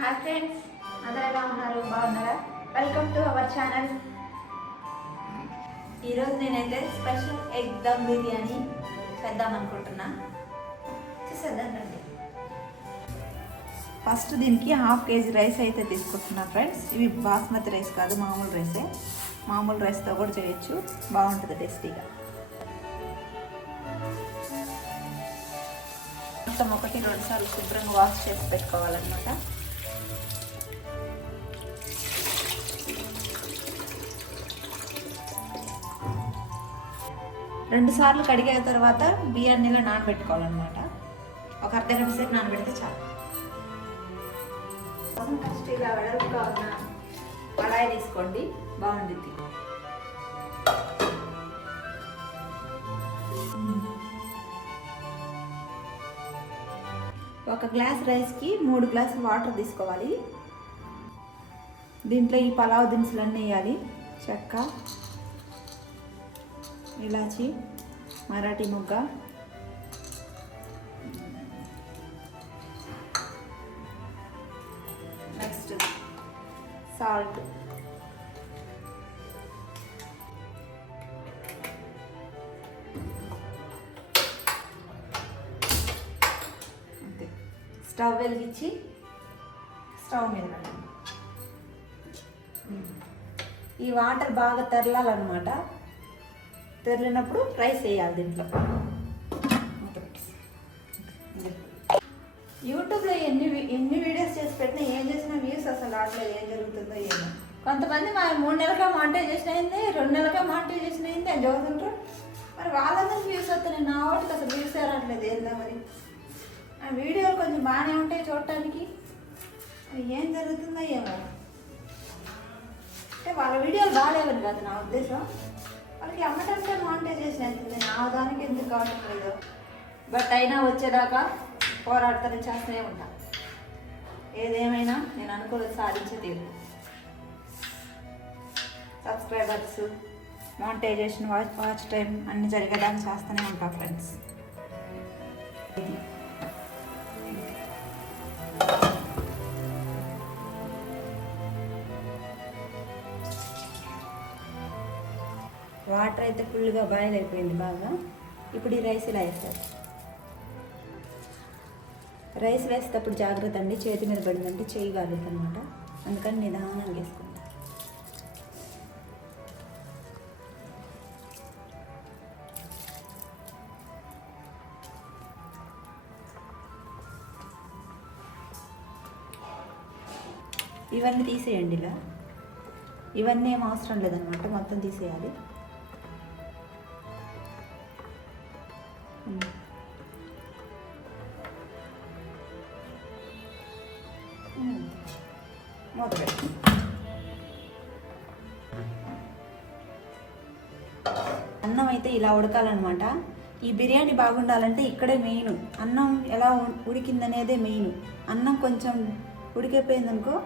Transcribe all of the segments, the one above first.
Hi friends, అందరూ ఎలా ఉన్నారు? బాగున్నారా? Welcome to our channel. ఈరోజు నేనైతే స్పెషల్ ఎగ్ దమ్ బిర్యానీ చేద్దాం అనుకుంటున్నా. చూసేద్దామండి. ఫస్ట్ దీనికి 1/2 kg రైస్ అయితే తీసుకుంటున్నా ఫ్రెండ్స్. ఇవి బాస్మతి రైస్ కాదు, మామూలు రైసే. మామూలు రైస్తో కూడా చేయొచ్చు, బాగుంటుంది టేస్టీగా. మొత్తం 1-2 సార్లు శుభ్రంగా వాష్ చేసి పెట్టుకోవాలన్నమాట. రెండు సార్లు కడిగిన తర్వాత బియ్యాన్ని నానబెట్టుకోవాలన్నమాట. ఒక అర్ధగంట సేపు నానబెడితే చాలు. ఫస్ట్ ఇలా వెడల్పుగా ఉన్న కడాయి తీసుకోండి, బాగుంటుంది. ఒక గ్లాస్ రైస్కి 3 గ్లాసులు వాటర్ తీసుకోవాలి. దీంట్లో ఈ పలావ్ దినుసులన్నీ వేయాలి. చెక్క, ఇలాచి, మరాఠీ మొగ్గ, నెక్స్ట్ సాల్ట్, అంతే. స్టవ్ వెలిగించి స్టవ్ మీద పెట్టండి. ఈ వాటర్ బాగా తెరలాలన్నమాట. తెరిలినప్పుడు రైస్ వేయాలి దీంట్లో. యూట్యూబ్లో ఎన్ని వీడియోస్ చేసి పెట్టినా ఏం చేసినా వ్యూస్ అసలు రావట్లేదు. ఏం జరుగుతుందో ఏమో. కొంతమంది 3 నెలలుగా మానిటైజేషన్ అయింది, 2 నెలలుగా మానిటైజేషన్ అయింది అని చదువుతుంటారు. మరి వాళ్ళందరికీ వ్యూస్ వస్తున్నాయి, నా వాటికి అసలు వ్యూస్ రావట్లేదు. ఏందా మరి? ఆ వీడియోలు కొంచెం బాగానే ఉంటాయి చూడటానికి, ఏం జరుగుతుందో ఏమో. అంటే వాళ్ళ వీడియోలు బాగాలేవని కాదు నా ఉద్దేశం. వాళ్ళకి అమ్మటంటే మానిటైజేషన్ అవుతుంది, నా దానికి ఎందుకు కావడం లేదు. బట్ అయినా వచ్చేదాకా పోరాడుతూనే చేస్తూనే ఉంటా. ఏదేమైనా నేను అనుకోలేదు సాధించే తీరు. సబ్స్క్రైబర్స్, మానిటైజేషన్, వాచ్ టైం అన్నీ జరిగేదాన్ని చేస్తూనే ఉంటా ఫ్రెండ్స్. వాటర్ అయితే ఫుల్గా బాయిల్ అయిపోయింది బాగా. ఇప్పుడు ఈ రైస్ ఇలా వేస్తారు. రైస్ వేసేటప్పుడు జాగ్రత్త అండి, చేతి మీద పడిందంటే చేయి కాలేదు అనమాట. అందుకని నిదానంగా వేసుకుంటా. ఇవన్నీ తీసేయండి ఇలా. ఇవన్నీ ఏం అవసరం లేదనమాట, మొత్తం తీసేయాలి. మొదలెట్టు. అన్నం అయితే ఇలా ఉడకాలన్నమాట. ఈ బిర్యానీ బాగుండాలంటే ఇక్కడే మెయిన్. అన్నం ఎలా ఉడికిందనేదే మెయిన్. అన్నం కొంచెం ఉడికిపోయిందనుకో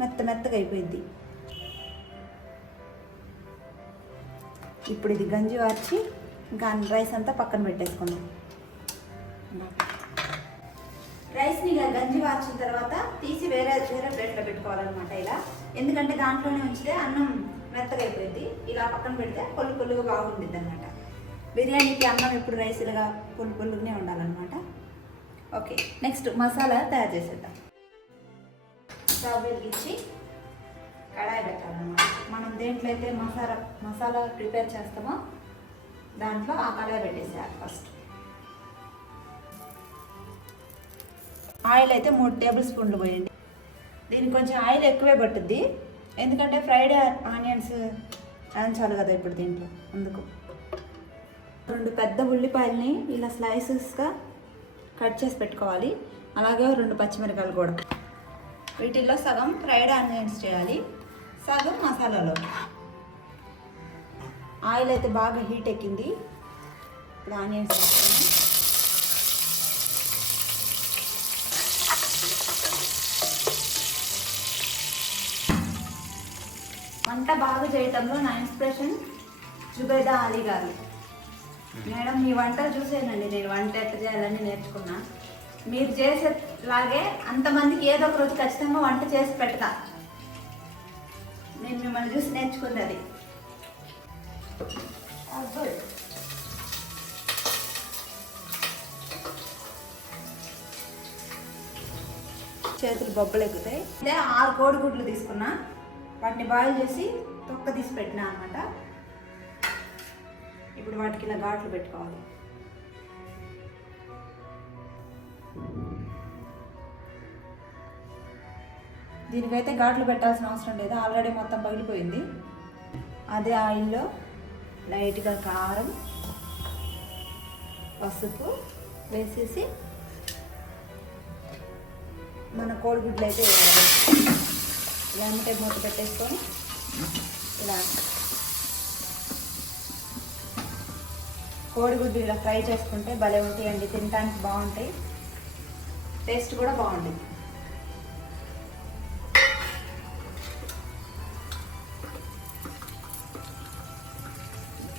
మెత్తగా అయిపోయింది. ఇప్పుడు ఇది గంజి వార్చి ఇంకా రైస్ అంతా పక్కన పెట్టేసుకున్నాం. రైస్ని ఇలా గంజి వార్చిన తర్వాత తీసి వేరే ప్లేట్లో పెట్టుకోవాలన్నమాట ఇలా. ఎందుకంటే దాంట్లోనే ఉంచితే అన్నం మెత్తగా అయిపోయింది. ఇలా పక్కన పెడితే పొల్లుగా బాగుంటుంది అనమాట. బిర్యానీకి అన్నం ఎప్పుడు రైస్ ఇలాగా పొల్లుగానే ఉండాలన్నమాట. ఓకే, నెక్స్ట్ మసాలా తయారు చేసేద్దాం. స్టవ్ వెలిగించి కడాయి పెట్టాలన్నమాట. మనం దేంట్లో అయితే మసాలా ప్రిపేర్ చేస్తామో దాంట్లో ఆ కడాయి పెట్టేసేయాలి. ఫస్ట్ ఆయిల్ అయితే 3 టేబుల్ స్పూన్లు పోయండి. దీనికి కొంచెం ఆయిల్ ఎక్కువే పట్టుద్ది, ఎందుకంటే ఫ్రైడ్ ఆనియన్స్ వేయించాలి కదా ఇప్పుడు దీంట్లో. అందుకు 2 పెద్ద ఉల్లిపాయలని ఇలా స్లైసెస్గా కట్ చేసి పెట్టుకోవాలి. అలాగే 2 పచ్చిమిరకాయలు కూడా. వీటిల్లో సగం ఫ్రైడ్ ఆనియన్స్ చేయాలి, సగం మసాలాలో. ఆయిల్ అయితే బాగా హీట్ ఎక్కింది. ఇప్పుడు ఆనియన్స్ వేస్తాను. వంట బాగా చేయటంలో నా ఇన్స్పిరేషన్ జుబైదా అలీ గారు. మేడం మీ వంటలు చూసేనండి నేను వంట ఎట్లా చేయాలని నేర్చుకున్నా. మీరు చేసేలాగే అంతమందికి ఏదో ఒక రోజు ఖచ్చితంగా వంట చేసి పెడతా. నేను మిమ్మల్ని చూసి నేర్చుకున్నది. చేతులు బొబ్బలు ఎక్కుతాయి. అంటే 6 కోడిగుడ్లు తీసుకున్నా, వాటిని బాయిల్ చేసి తొక్క తీసి పెట్టినా అనమాట. ఇప్పుడు వాటికి ఇలా ఘాట్లు పెట్టుకోవాలి. దీనికైతే ఘాట్లు పెట్టాల్సిన అవసరం లేదు, ఆల్రెడీ మొత్తం పగిలిపోయింది. అదే ఆయిల్లో లైట్గా కారం, పసుపు వేసేసి మన కోడిగుడ్లు అయితే వెంటనే మూత పెట్టేసుకొని ఇలా కోడిగుడ్డు ఇలా ఫ్రై చేసుకుంటే భలే ఉంటాయండి, తినడానికి బాగుంటాయి, టేస్ట్ కూడా బాగుంటుంది.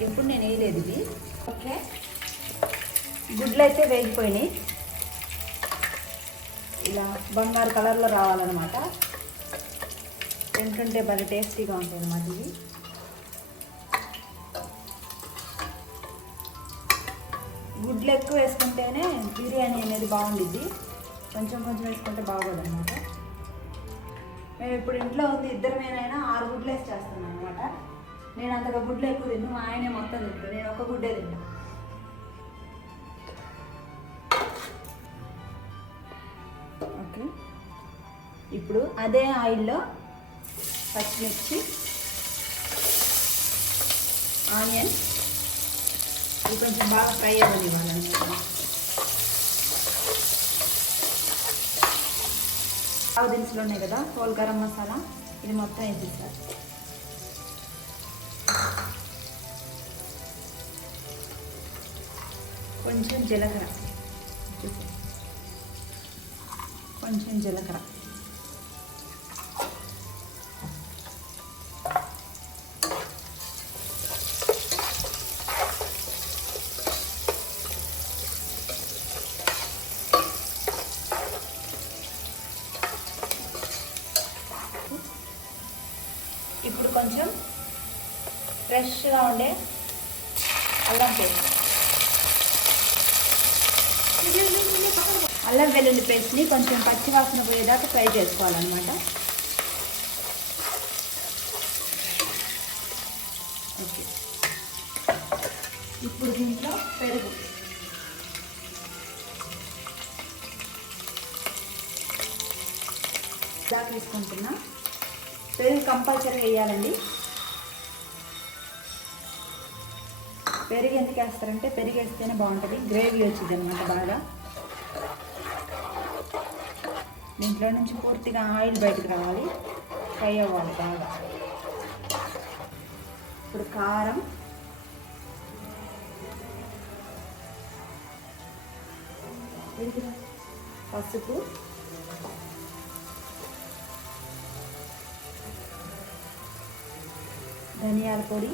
ఎప్పుడు నేను వేయలేదు ఇది. ఓకే, గుడ్లు అయితే వేగిపోయినాయి, ఇలా బంగారు కలర్లో రావాలన్నమాట. తింటుంటే భలే టేస్టీగా ఉంటుంది అన్నమాట ఇది. గుడ్లు ఎక్కువ వేసుకుంటేనే బిర్యానీ అనేది బాగుండిద్ది, కొంచెం కొంచెం వేసుకుంటే బాగోదన్నమాట. మేము ఇప్పుడు ఇంట్లో ఉంది ఇద్దరమేనైనా 6 గుడ్లు వేసి చేస్తున్నాను అనమాట. నేను అంతగా గుడ్లు ఎక్కువ తిన్ను, మా ఆయనే మొత్తం తింటాను, నేను ఒక గుడ్డే తింటాను. ఓకే, ఇప్పుడు అదే ఆయిల్లో పచ్చిమిర్చి, ఆనియన్ ఇది కొంచెం బాగా ఫ్రై అవ్వాలి ఇవ్వాలన్నమాట. ఆవు దినుసులు ఉన్నాయి కదా, హోల్ గరం మసాలా, ఇది మొత్తం వేసేసారు. కొంచెం జీలకర్ర, కొంచెం జీలకర్ర, ఇప్పుడు కొంచెం ఫ్రెష్గా ఉండే అల్లం పేస్ట్, అల్లం వెల్లుల్లి పేస్ట్ని కొంచెం పచ్చివాసన పోయేదాకా ఫ్రై చేసుకోవాలన్నమాట. ఓకే, ఇప్పుడు దీంట్లో పెరుగు, ఇలా తీసుకుంటున్నా. పెరుగు కంపల్సరీగా వేయాలండి. పెరుగు ఎందుకు వేస్తారంటే పెరుగు వేస్తేనే బాగుంటుంది, గ్రేవీ వచ్చింది అనమాట బాగా. దీంట్లో నుంచి పూర్తిగా ఆయిల్ బయటకు రావాలి, ఫ్రై అవ్వాలి బాగా. ఇప్పుడు కారం, పసుపు, ధనియాల పొడి,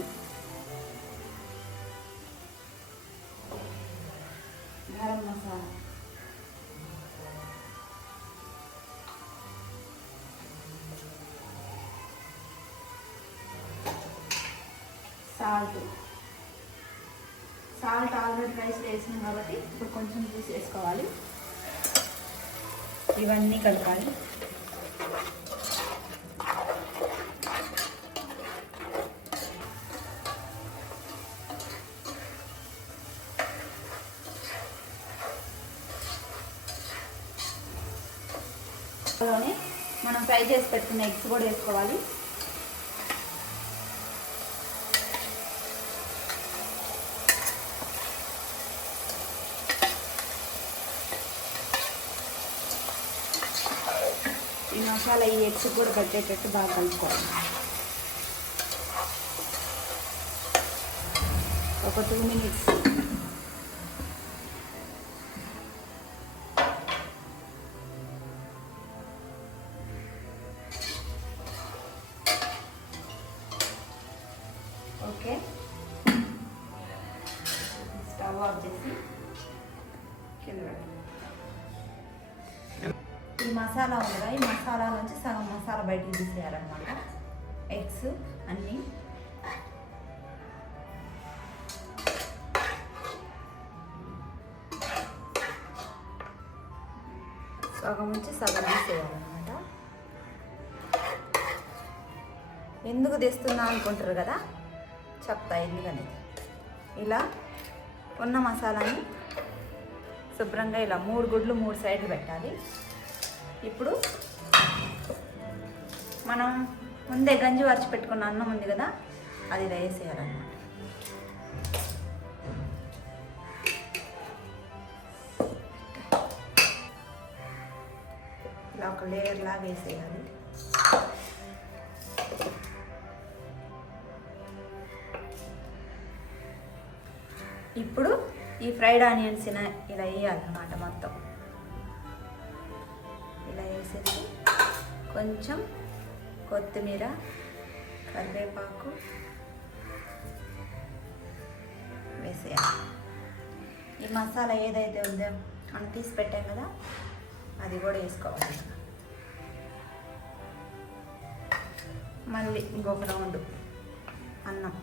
garam masala, salt already rice వేసినాం కాబట్టి ఇప్పుడు కొంచెం చూసి వేసుకోవాలి. ఇవన్నీ కలపాలి. అలానే మనం ఫ్రై చేసి పెట్టుకున్న ఎగ్స్ కూడా వేసుకోవాలి. ఈ మసాలా ఈ ఎగ్స్ కూడా పట్టేటట్టు బాగా కలుపుకోవాలి. ఒక 2 minutes. ఓకే, స్టవ్ ఆఫ్ చేసి కింద పెట్టండి. ఈ మసాలా ఉందిగా, ఈ మసాలా నుంచి సగం మసాలా బయటికి తీసేయాలన్నమాట. ఎగ్స్ అన్నీ సగం నుంచి సగం తీసేయాలన్నమాట. ఎందుకు తెస్తున్నా అనుకుంటారు కదా, చెప్తా ఎందుకనేది. ఇలా ఉన్న మసాలాని శుభ్రంగా ఇలా 3 గుడ్లు 3 సైడ్లు పెట్టాలి. ఇప్పుడు మనం ముందే గంజి వార్చి పెట్టుకున్న అన్నం ఉంది కదా, అది ఇలా వేసేయాలన్నమాట. ఇలా ఒక లేయర్ లాగా వేసేయాలి. ఇప్పుడు ఈ ఫ్రైడ్ ఆనియన్స్ ఇలా వేయాలన్నమాట. మొత్తం ఇలా వేసేసి కొంచెం కొత్తిమీర, కరివేపాకు వేసేయాలి. ఈ మసాలా ఏదైతే ఉందో మనం తీసి పెట్టాం కదా, అది కూడా వేసుకోవాలి. మళ్ళీ ఇంకొక రౌండ్ అన్నం,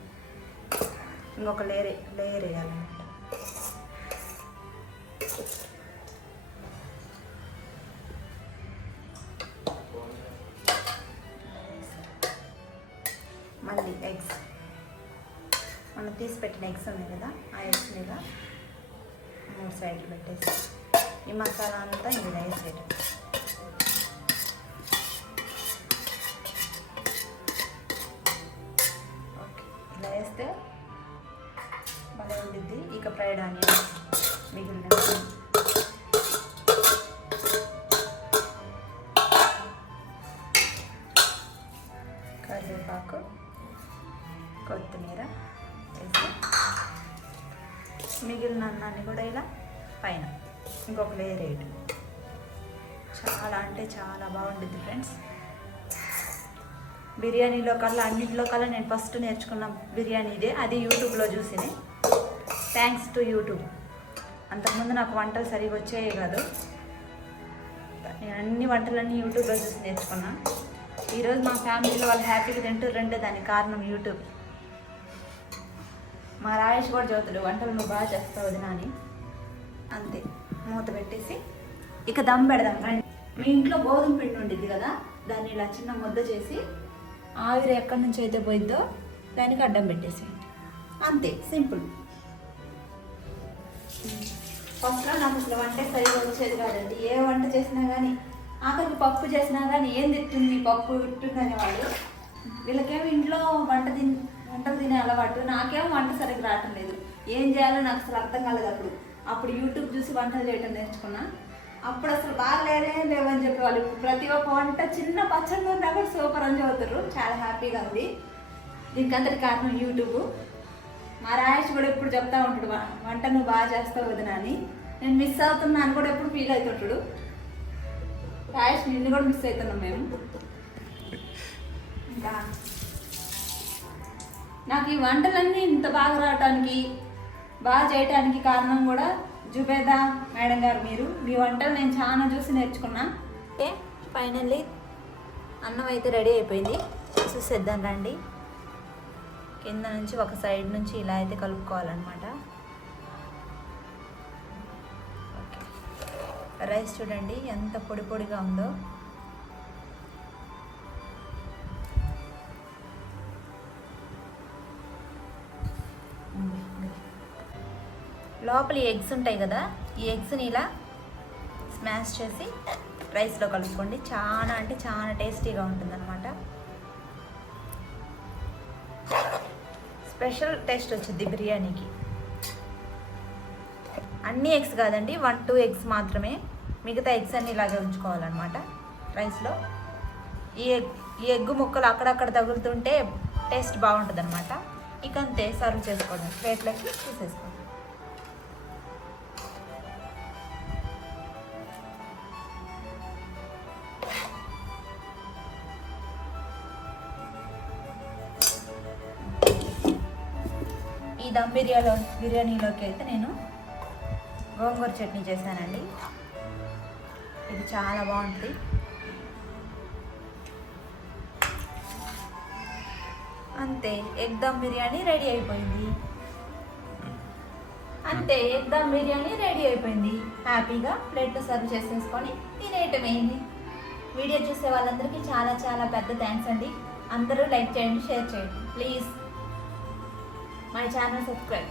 ఇంకొక లేయర్ వేయాలన్నమాట. మళ్ళీ ఎగ్స్, మనం తీసి పెట్టిన ఎగ్స్ ఉన్నాయి కదా, ఆ ఎగ్స్ మీద 3 సైడ్లు పెట్టేసి ఈ మసాలా అంతా ఇందులో వేసేయడం. ఓకే, ఇలా వేస్తే భలే ఉండిద్ది. ఇక ఫ్రైడ్ ఆనియన్స్ మిగిలిన కరివేపాకు, కొత్తిమీర వేసి మిగిలిన అన్నాన్ని కూడా ఇలా పైన ఇంకొక లేయర్ వేయడం. చాలా అంటే చాలా బాగుంటుంది ఫ్రెండ్స్. బిర్యానీలో కల్లా అన్నింటిలో కల్లా నేను ఫస్ట్ నేర్చుకున్న బిర్యానీ ఇదే. అది యూట్యూబ్లో చూసినే. Thanks to YouTube. అంతకుముందు నాకు వంటలు సరిగా వచ్చాయే కాదు, నేను అన్ని వంటలన్నీ యూట్యూబ్లో చూసి నేర్చుకున్నా. ఈరోజు మా ఫ్యామిలీలో వాళ్ళు హ్యాపీగా తింటారంటే దానికి కారణం యూట్యూబ్. మా రాయేష్ కూడా చదువుతాడు, వంటలు నువ్వు బాగా చేస్తావు వదినా అని. అంతే, మూత పెట్టేసి ఇక దమ్ పెడదాం. రండి. మీ ఇంట్లో గోధుమ పిండి ఉండిద్ది కదా, దాన్ని ఇలా చిన్న ముద్ద చేసి ఆవిరి ఎక్కడి నుంచి అయితే పోయిద్దో దానికి అడ్డం పెట్టేసేయండి. అంతే, సింపుల్. ఫస్ట్లో నాకు అసలు వంట సరిగా వచ్చేది కాదండి. ఏ వంట చేసినా కానీ, ఆఖరికి పప్పు చేసినా కానీ ఏం తిట్టుంది, పప్పు తిట్టుంది అనేవాళ్ళు. వీళ్ళకేమో ఇంట్లో వంటలు తినే అలవాటు, నాకేమో వంట సరిగ్గా రావటం లేదు. ఏం చేయాలో నాకు అసలు అర్థం కాలేదు. అప్పుడు యూట్యూబ్ చూసి వంటలు చేయటం నేర్చుకున్నా. అప్పుడు అసలు లేవని చెప్పేవాళ్ళు. ప్రతి ఒక్క వంట చిన్న పచ్చడి ఉన్నా కూడా సూపర్ అని చదువుతారు. చాలా హ్యాపీగా ఉంది. దీనికంతటి కారణం యూట్యూబ్. మా రాయేష్ కూడా ఎప్పుడు చెప్తా ఉంటాడు, వంట నువ్వు బాగా చేస్తావు వదినా అని. నేను మిస్ అవుతున్నా అని కూడా ఎప్పుడు ఫీల్ అవుతుంటాడు. రాయేష్ నిన్ను కూడా మిస్ అవుతున్నాం మేము. ఇంకా నాకు ఈ వంటలన్నీ ఇంత బాగా రావటానికి, బాగా చేయటానికి కారణం కూడా జుబేదా మేడం గారు. మీ వంటలు నేను చాలా చూసి నేర్చుకున్నా. ఓకే, ఫైనల్లీ అన్నం అయితే రెడీ అయిపోయింది. చూసేద్దాం రండి. కింద నుంచి ఒక సైడ్ నుంచి ఇలా అయితే కలుపుకోవాలన్నమాట. ఓకే, రైస్ చూడండి ఎంత పొడి పొడిగా ఉందో. లోపల ఎగ్స్ ఉంటాయి కదా, ఈ ఎగ్స్ని ఇలా స్మాష్ చేసి రైస్లో కలుపుకోండి. చాలా అంటే చాలా టేస్టీగా ఉంటుందన్నమాట. స్పెషల్ టేస్ట్ వచ్చింది బిర్యానీకి. అన్ని ఎగ్స్ కాదండి, 1-2 ఎగ్స్ మాత్రమే. మిగతా ఎగ్స్ అన్ని ఇలాగే ఉంచుకోవాలన్నమాట రైస్లో. ఈ ఎగ్ ముక్కలు అక్కడక్కడ తగులుతుంటే టేస్ట్ బాగుంటుంది అనమాట. ఇక అంతే, సర్వ్ చేసుకోవడం. ప్లేట్లకి తీసేసుకోండి. ఈ దమ్ బిర్యానీలోకి అయితే నేను గోంగూర చట్నీ చేశానండి. ఇది చాలా బాగుంటుంది. అంతే, ఎగ్ దమ్ బిర్యానీ రెడీ అయిపోయింది. అంతే, ఎగ్ దమ్ బిర్యానీ రెడీ అయిపోయింది. హ్యాపీగా ప్లేట్లో సర్వ్ చేసేసుకొని తినేయటమే. వీడియో చూసే వాళ్ళందరికీ చాలా చాలా పెద్ద థ్యాంక్స్ అండి. అందరూ లైక్ చేయండి, షేర్ చేయండి ప్లీజ్. My channel subscribe.